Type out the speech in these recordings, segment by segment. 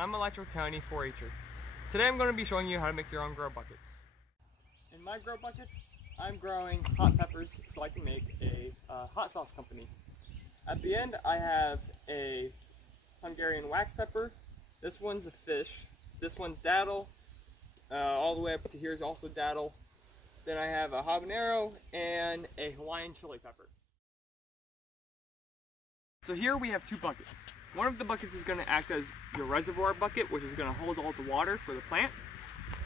and I'm Alachua County 4-H'er. Today I'm going to be showing you how to make your own grow buckets. In my grow buckets, I'm growing hot peppers so I can make a hot sauce company. At the end I have a Hungarian wax pepper, this one's a fish, this one's daddle, all the way up to here is also daddle. Then I have a habanero and a Hawaiian chili pepper. So here we have two buckets. One of the buckets is going to act as your reservoir bucket, which is going to hold all the water for the plant.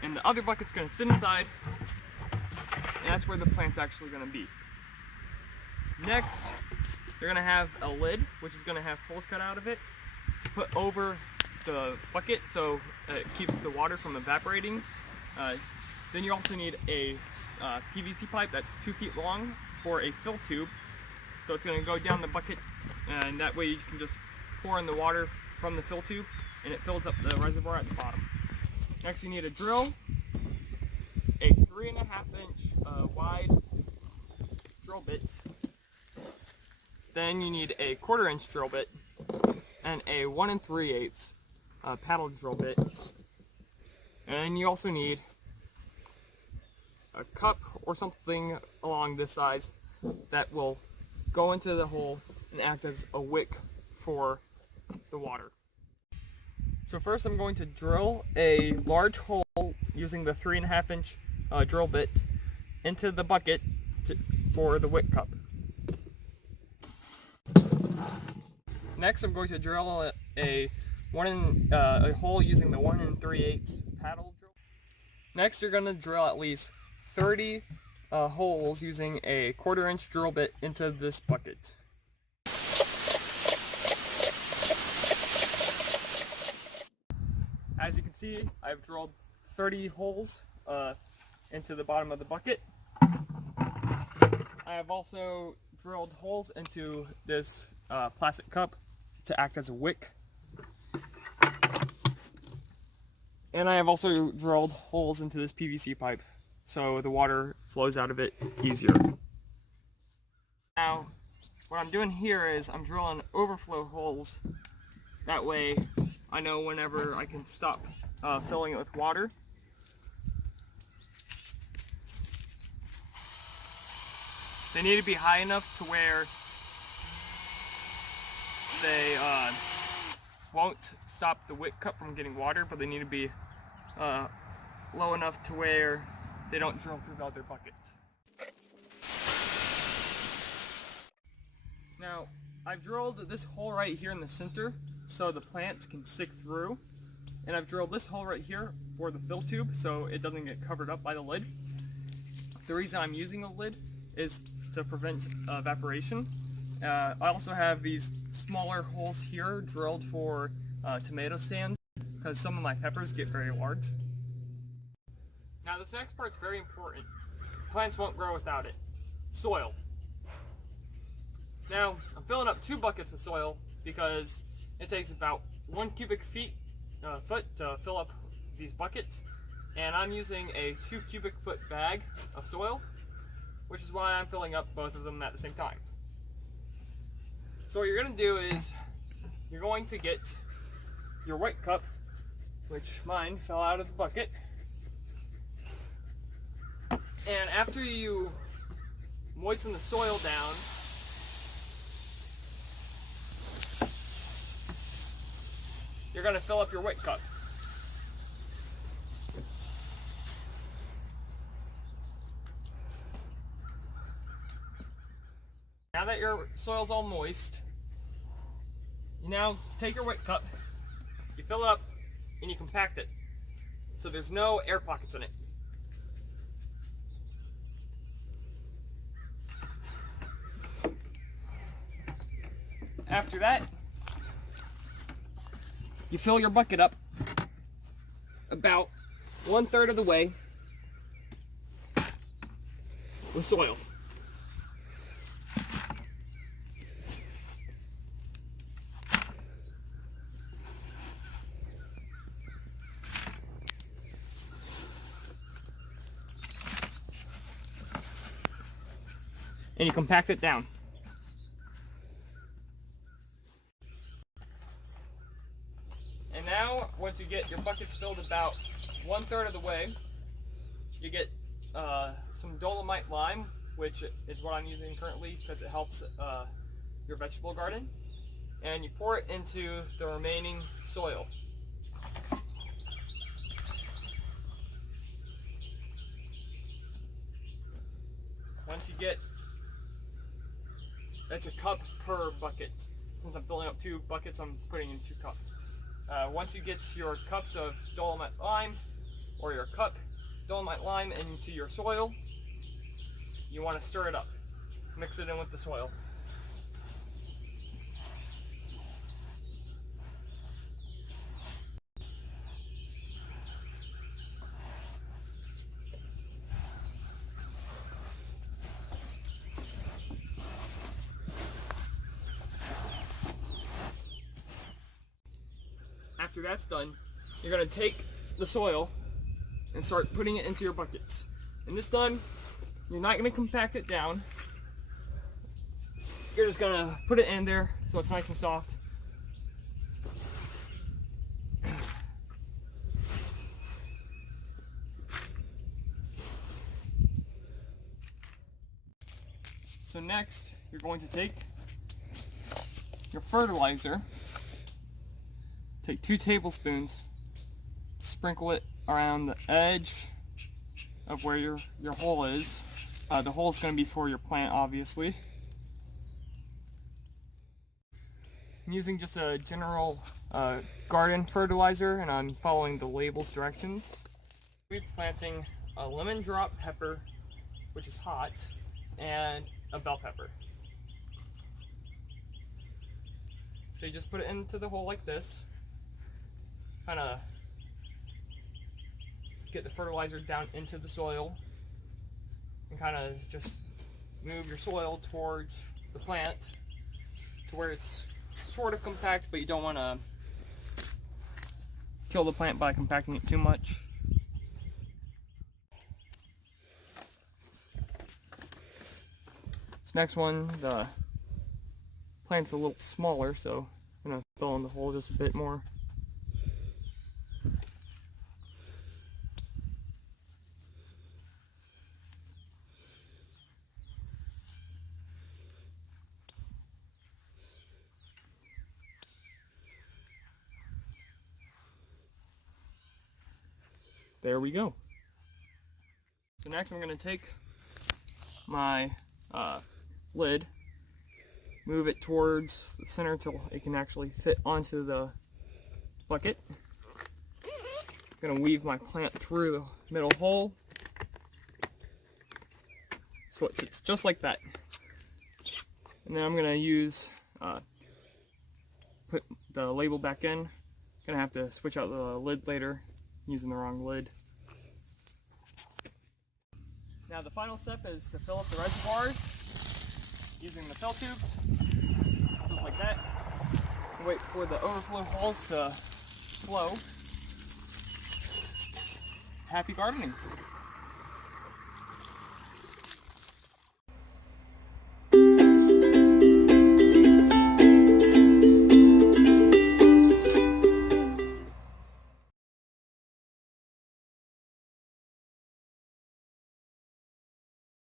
And the other bucket's going to sit inside, and that's where the plant's actually going to be. Next, you're going to have a lid, which is going to have holes cut out of it to put over the bucket so it keeps the water from evaporating. Then you also need a PVC pipe that's 2 feet long for a fill tube. So it's going to go down the bucket, and that way you can just pour in the water from the fill tube and it fills up the reservoir at the bottom. Next you need a drill, a 3.5-inch wide drill bit. Then you need a 1/4-inch drill bit and a 1 3/8 paddle drill bit. And you also need a cup or something along this size that will go into the hole and act as a wick for the water. So first I'm going to drill a large hole using the 3.5-inch drill bit into the bucket for the wick cup. Next I'm going to drill a hole using the 1 3/8 paddle drill. Next you're going to drill at least 30 holes using a 1/4-inch drill bit into this bucket. As you can see, I've drilled 30 holes into the bottom of the bucket. I have also drilled holes into this plastic cup to act as a wick. And I have also drilled holes into this PVC pipe so the water flows out of it easier. Now, what I'm doing here is I'm drilling overflow holes. That way I know whenever I can stop filling it with water. They need to be high enough to where they won't stop the wick cup from getting water, but they need to be low enough to where they don't drill through the other bucket. Now, I've drilled this hole right here in the center so the plants can stick through, and I've drilled this hole right here for the fill tube so it doesn't get covered up by the lid. The reason I'm using a lid is to prevent evaporation. I also have these smaller holes here drilled for tomato stands because some of my peppers get very large. Now this next part's very important. Plants won't grow without it. Soil. Now I'm filling up 2 buckets with soil because it takes about 1 cubic foot to fill up these buckets, and I'm using a 2 cubic foot bag of soil, which is why I'm filling up both of them at the same time. So what you're going to do is you're going to get your white cup, which mine fell out of the bucket, and after you moisten the soil down, you're going to fill up your white cup. Now that your soil's all moist, you now take your wet cup, you fill it up, and you compact it so there's no air pockets in it. After that, you fill your bucket up about 1/3 of the way with soil. And you compact it down. And now, once you get your buckets filled about 1/3 of the way, you get some dolomite lime, which is what I'm using currently because it helps your vegetable garden, and you pour it into the remaining soil. Once you get, it's a cup per bucket. Since I'm filling up 2 buckets, I'm putting in 2 cups. Once you get your cups of dolomite lime, or your cup dolomite lime into your soil, you want to stir it up. Mix it in with the soil. After that's done, you're going to take the soil and start putting it into your buckets. And this time, you're not going to compact it down. You're just going to put it in there so it's nice and soft. So next, you're going to take your fertilizer. Take 2 tablespoons, sprinkle it around the edge of where your hole is. The hole is going to be for your plant, obviously. I'm using just a general garden fertilizer, and I'm following the label's directions. We're planting a lemon drop pepper, which is hot, and a bell pepper. So you just put it into the hole like this. Kind of get the fertilizer down into the soil and kind of just move your soil towards the plant to where it's sort of compact, but you don't want to kill the plant by compacting it too much. This next one, the plant's a little smaller, so I'm going to fill in the hole just a bit more. There we go. So next I'm going to take my lid, move it towards the center until it can actually fit onto the bucket. I'm going to weave my plant through the middle hole so it sits just like that. And then I'm going to use, put the label back in. Going to have to switch out the lid later, using the wrong lid. Now the final step is to fill up the reservoirs using the fill tubes, just like that. And wait for the overflow holes to flow. Happy gardening!